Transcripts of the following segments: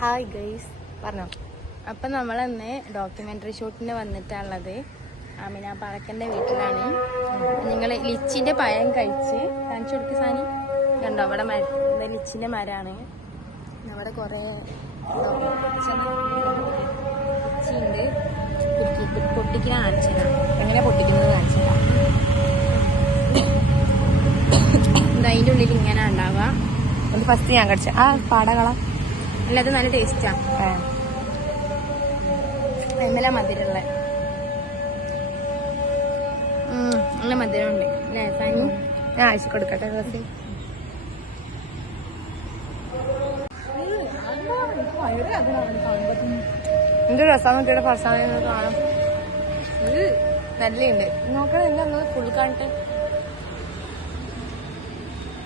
Hi guys പറഞ്ഞോ. അപ്പം നമ്മളന്ന് ഡോക്യുമെൻ്ററി ഷൂട്ടിന് വന്നിട്ടുള്ളത് ആമിന പാറക്കൻ്റെ വീട്ടിലാണ്. നിങ്ങൾ ലിച്ചിൻ്റെ പഴം കഴിച്ച് കാണിച്ചു കൊടുക്കുക സാനി കണ്ടോ. അവിടെ ലിച്ചിൻ്റെ മരമാണ്. അവിടെ കുറേ ലിച്ചിയുണ്ട്. പൊട്ടിക്കാൻ കാണിച്ചതാ. എങ്ങനെ പൊട്ടിക്കുന്നത് കാണിച്ചതാ. അതിൻ്റെ ഉള്ളിൽ ഇങ്ങനെ ഉണ്ടാവുക. അത് ഫസ്റ്റ് ഞാൻ കടിച്ച ആ പാടകള അല്ല, അത് നല്ല ടേസ്റ്റാ. അതിമല മധുരമുള്ള നല്ല മധുരമുണ്ട് അല്ലേ സാനി? ഞാൻ അയച്ചു കൊടുക്കട്ടെ. റസി എന്ത് രസം നോക്കിയുടെ ഫർസാന കാണാം. നല്ലുണ്ട്. നോക്കണം എന്താ ഫുൾ കാണിട്ട്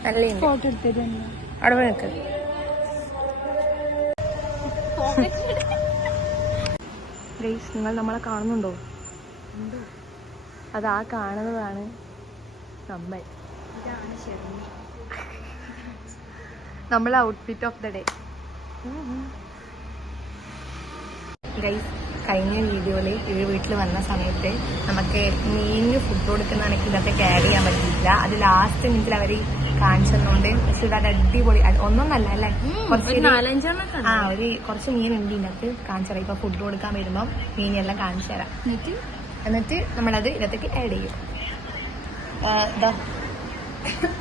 നല്ലുണ്ട്. ഫോട്ടോ എടുത്തിട്ട് അവിടെ പോയി നിൽക്ക്. നിങ്ങൾ നമ്മളെ കാണുന്നുണ്ടോ? അത് ആ കാണുന്നതാണ് നമ്മൾ. നമ്മളെ outfit of the day. Guys, കഴിഞ്ഞ വീഡിയോയില് ഈ വീട്ടിൽ വന്ന സമയത്ത് നമുക്ക് മീനിന് ഫുഡ് കൊടുക്കുന്നതാണെങ്കിൽ ഇതൊക്കെ ക്യാരി ചെയ്യാൻ പറ്റിയില്ല. അത് ലാസ്റ്റ് മിനിറ്റിൽ അവർ കാണിച്ചു തന്നോണ്ട്. പക്ഷെ ഇത് അടിപൊളി ഒന്നൊന്നല്ല അല്ലേ, കുറച്ച് മീൻ ഉണ്ട് ഇതിനകത്ത് കാണിച്ചു തരാം. ഇപ്പൊ ഫുഡ് കൊടുക്കാൻ വരുമ്പം മീനെല്ലാം കാണിച്ചു തരാം. എന്നിട്ട് നമ്മളത് ഇതിനകത്തേക്ക് ആഡ് ചെയ്യും.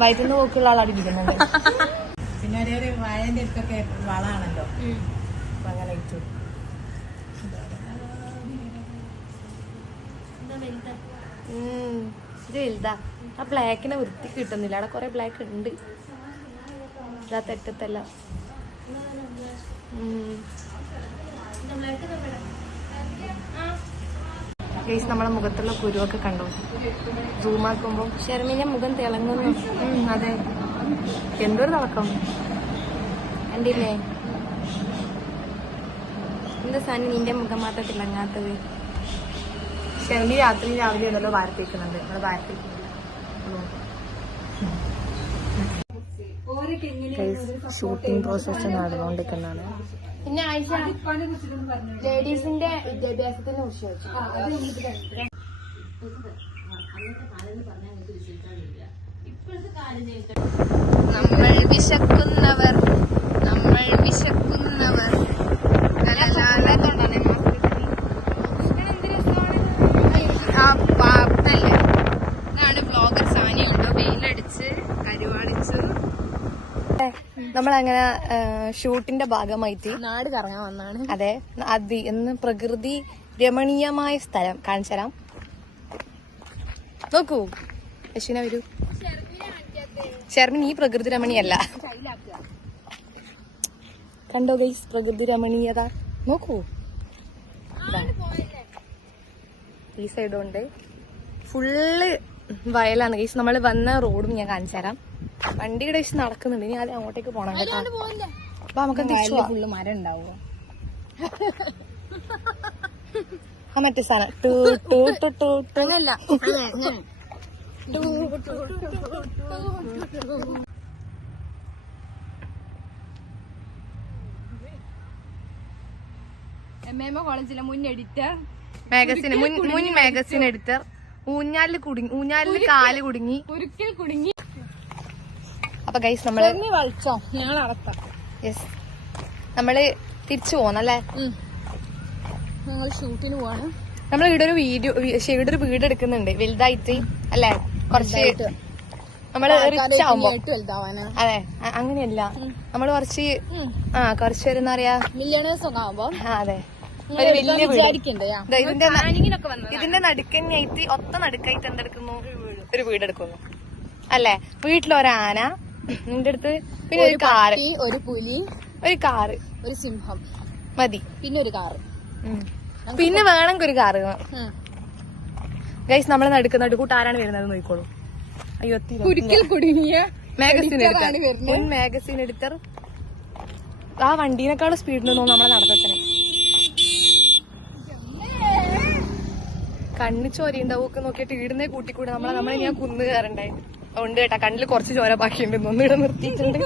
വയറ്റുന്ന പോക്കുള്ള ആളാണ് ഇരിക്കുന്നുണ്ട്. പിന്നെ ഒരു വായന്റെ അടുത്തൊക്കെ വളാണല്ലോ, അങ്ങനെ ഇട്ടു. ഇത് വലുതാ. ആ ബ്ലാക്കിനെ വൃത്തി കിട്ടുന്നില്ല. അവിടെ കുറെ ബ്ലാക്ക് ഉണ്ട്. ഇതാ തെറ്റത്തല്ല. ഗൈസ്, നമ്മളെ മുഖത്തുള്ള കുരുവൊക്കെ കണ്ടോ? സൂമാക്കുമ്പോ ഷെർമിന്റെ മുഖം തിളങ്ങുന്നു. അതെ, എന്തൊരു തിളക്കം കണ്ടില്ലേ? എന്താ സാനി നിന്റെ മുഖം മാത്രം തിളങ്ങാത്തത്? ഷെർമി രാത്രി രാവിലെ ഉണ്ടല്ലോ വാരത്തേക്കുന്നുണ്ട്. നമ്മള് വാരത്തേക്കുന്നുണ്ട്. Shooting process നടന്നുകൊണ്ടിരിക്കുന്നതാണ്. പിന്നെ ആയിഷ ലേഡീസിന്റെ വിദ്യാഭ്യാസത്തിനെ കുറിച്ച് നമ്മൾ വിശക്കുന്നവർ ബ്ലോഗർ സാനിയുണ്ട്. വെയിലടിച്ച് കരുവാടിച്ചു. നമ്മളങ്ങനെ ഷൂട്ടിന്റെ ഭാഗമായിട്ട് നാട് കറങ്ങാൻ വന്നാണ്. അതെ, ഇന്ന് പ്രകൃതി രമണീയമായ സ്ഥലം കാണിച്ചു തരാം. നോക്കൂ യശുന, വരൂ. ഷെർമിൻ ഈ പ്രകൃതി രമണീയല്ല. കണ്ടോ ഗൈസ് പ്രകൃതി രമണീയത? നോക്കൂ, ഈ സൈഡ് കൊണ്ട് ഫുള്ള് വയലാണ് ഗൈസ്. നമ്മൾ വന്ന റോഡും ഞാൻ കാണിച്ചു തരാം. വണ്ടിയുടെ ഇഷ്ടം നടക്കുന്നുണ്ട്. ഇനി ആദ്യം അങ്ങോട്ടേക്ക് പോണം കേട്ടോ. അപ്പൊ നമുക്ക് ഫുള്ള് മരം ഉണ്ടാവുക. ആ മറ്റേ സാധനം അങ്ങനല്ല, കോളേജിലെ മുൻ എഡിറ്റർ, മുൻ മാഗസിൻ എഡിറ്റർ. ഊഞ്ഞാലിന് കാല് കുടുങ്ങി. അപ്പൊ ഗൈസ് നമ്മള് കളിച്ചോ, ഞങ്ങൾ നടത്താം. യെസ്, നമ്മള് തിരിച്ചു പോന്നല്ലേ. ഞങ്ങൾ ഷൂട്ടിന് പോവാണ്. നമ്മൾ ഇവിടെ ഒരു വീട് എടുക്കുന്നുണ്ട് വലുതായിട്ട് അല്ലേ. കുറച്ച് നമ്മള് റിച്ച് ആവുമ്പോ. അതെ, അങ്ങനെയല്ല, നമ്മള് കുറച്ച് കുറച്ച് എന്താ പറയാ, മില്യണേഴ്സ് ഒക്കെ ആവുമ്പോ. അതെ, ഒരു വലിയ ഇതിന്റെ നടുക്കന്നെയായിട്ട് ഒത്ത നടുക്കായിട്ട് എന്തെടുക്കുന്നു, ഒരു വീടെടുക്കുന്നു അല്ലേ. വീട്ടിലൊരാന, നിന്റെ അടുത്ത് പിന്നെ ഒരു കാറ്, ഒരു പുലി, ഒരു കാറ്, ഒരു സിംഹം മതി. പിന്നെ ഒരു കാറ്, പിന്നെ വേണമെങ്കിൽ ഒരു കാറ്. ഗൈസ്, നമ്മള് നടുക്കൂട്ട് ആരാണ് വരുന്നത് നോക്കിക്കോളൂ. അയ്യോ, മാഗസിൻ എഡിറ്റർ. ആ വണ്ടീനേക്കാളും സ്പീഡിൽ തോന്നുന്നു നമ്മളെ നടത്തത്തിന്. കണ്ണ് ചോരയുണ്ടാവൊക്കെ നോക്കിയിട്ട് ഈടുന്നേ കൂട്ടിക്കൂടെ നമ്മളെ ഞാൻ കുന്ന് കയറണ്ടേ. ഉണ്ട് കേട്ടാ, കണ്ണില് കുറച്ച് ചോര ബാക്കിയുണ്ട്. ഒന്നിവിടെ നിർത്തിയിട്ടുണ്ട്.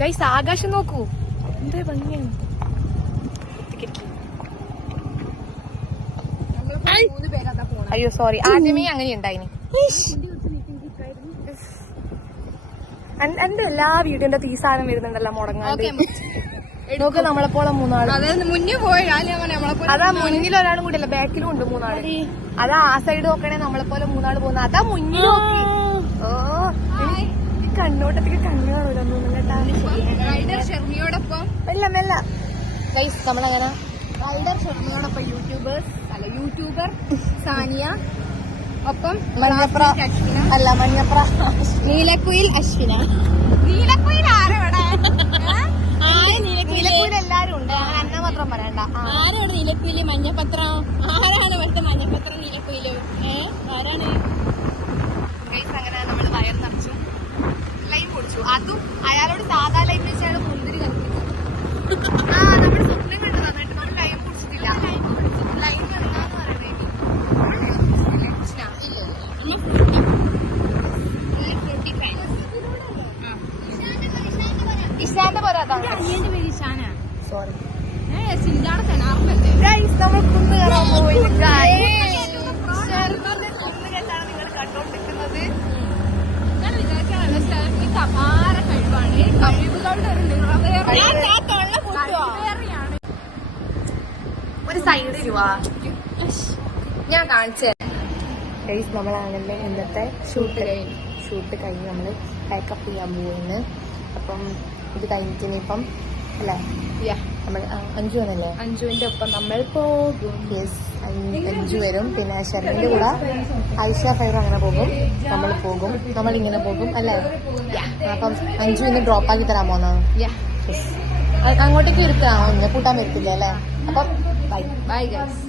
ഗൈസ് ആകാശം നോക്കൂ, എന്താ ഭംഗിയാണ്. അയ്യോ സോറി, ആദ്യമേ അങ്ങനെ ഉണ്ടായിനി. എന്റെ എല്ലാ വീടിന്റെ തീസാനം വരുന്നുണ്ടല്ലോ മുടങ്ങാണ്ട്. നോക്ക് നമ്മളെപ്പോലെ മൂന്നാള്. മുന്നേ പോയാ അതാ മുന്നിൽ ഒരാളും കൂടി അല്ല, ബാക്കിലും ഉണ്ട് മൂന്നാള്. അതാ ആ സൈഡ് നോക്കണേ നമ്മളെപ്പോലെ മൂന്നാള് പോകുന്ന. അതാ മുന്നിൽ നോക്കി. ഓ ഈ കണ്ണോട്ടത്തേക്ക് കണ്ണു കാണൂലൊന്നും കേട്ടാ. റൈഡർ ഷെർമിയോടൊപ്പം മെല്ല മെല്ല ഗൈസ് നമ്മളങ്ങനെ റൈഡർ ഷെർമിയോടൊപ്പം യൂട്യൂബർ സാനിയ, ഒപ്പം മഞ്ഞപ്ര അല്ല മഞ്ഞപ്ര നീലക്കുയിൽ അശ്വിന. നീലക്കുയിൽ ആരോടെ? നീലക്കുയിൽ എല്ലാരും ഉണ്ട്, അങ്ങനെ അന്ന മാത്രം പറയണ്ട. ആരോട് നീലക്കുയില്? മഞ്ഞപത്രം ആരാണ്? ഇവിടുത്തെ മഞ്ഞപത്രം നീലക്കുയില് ആരാണ്? ഗൈസ് അങ്ങനെ നമ്മൾ വയർ നിറച്ചു, ലൈൻ കുടിച്ചു. അതും അയാളോട് സാധാ ലൈൻ വെച്ചാണ് മുന്തിരി കറക്കിച്ചത്. ആ നമ്മുടെ സ്വപ്നം കണ്ടു തന്നിട്ട് നമ്മൾ ലൈൻ കുടിച്ചിട്ടില്ല. ലൈൻ എന്താന്ന് പറയണേ ഇഷാന്റെ പോലെ അതാണ്. സോറി ഗൈസ്, നമ്മൾ കുന്ന് കയറാൻ പോയി. കുന്ന് കണ്ടാണ് നിങ്ങൾ കണ്ടോണ്ടിരിക്കുന്നത്. അപാര കഴിവാണ്, കഴിവുകളുടെ ഒരു ഒരു സൈഡ് ഇരുവാ ഞാൻ കാണിച്ചു. ഗൈസ് നമ്മളാണല്ലേ ഇന്നത്തെ ഷൂട്ട് കഴിഞ്ഞ് നമ്മൾ പാക്കപ്പ് ചെയ്യാൻ പോകുന്നു. അപ്പം ഇത് കഴിഞ്ഞിട്ട് ഇപ്പം അല്ലേ നമ്മൾ അഞ്ചു വന്നല്ലേ, അഞ്ജുവിന്റെ ഒപ്പം നമ്മൾ പോകും. യെസ്, അഞ്ചു വരും. പിന്നെ ഷെറിന്റെ കൂടെ ഐഷ ഫൈർ അങ്ങനെ പോകും, നമ്മൾ പോകും, നമ്മൾ ഇങ്ങനെ പോകും അല്ലേ. അപ്പം അഞ്ചു ഇന്ന് ഡ്രോപ്പ് ആക്കി തരാൻ പോന്നാ. അങ്ങോട്ടേക്ക് ഇരുത്താമോ? ഇന്ന് കൂട്ടാൻ പറ്റില്ല അല്ലേ. അപ്പം ബൈ ബൈ ഗൈസ്.